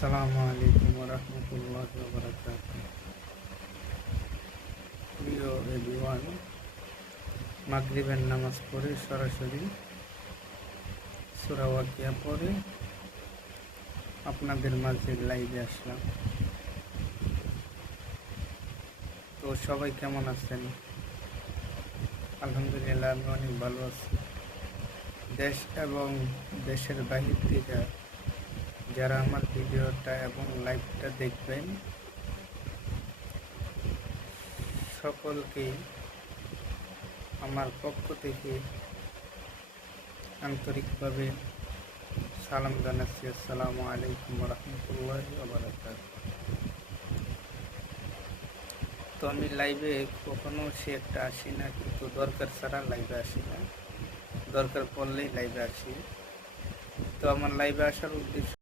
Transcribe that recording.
আসসালামু আলাইকুম রহমতুল্লাহ বারাকাত। প্রিয় এভরিওয়ান, মাগরিবের নামাজ পড়ে সরাসরি সূরা ওয়াকিয়া পড়ে আপনাদের মাঝে লাইভে আসলাম। তো সবাই কেমন আছেন? আলহামদুলিল্লাহ, আমি অনেক ভালো আছি। দেশ এবং দেশের বাহির থেকে যারা আমার ভিডিওটা এবং লাইভটা দেখবেন, সকলকে আমার পক্ষ থেকে আন্তরিকভাবে সালাম জানাচ্ছি। আসসালামু আলাইকুম রহমতুল্লাহ বারাকাত। তো আমি লাইভে কখনো সে একটা আসি না, কিন্তু দরকার ছাড়া লাইভে আসি না, দরকার পড়লেই লাইভে আসি। তো আমার লাইভে আসার উদ্দেশ্য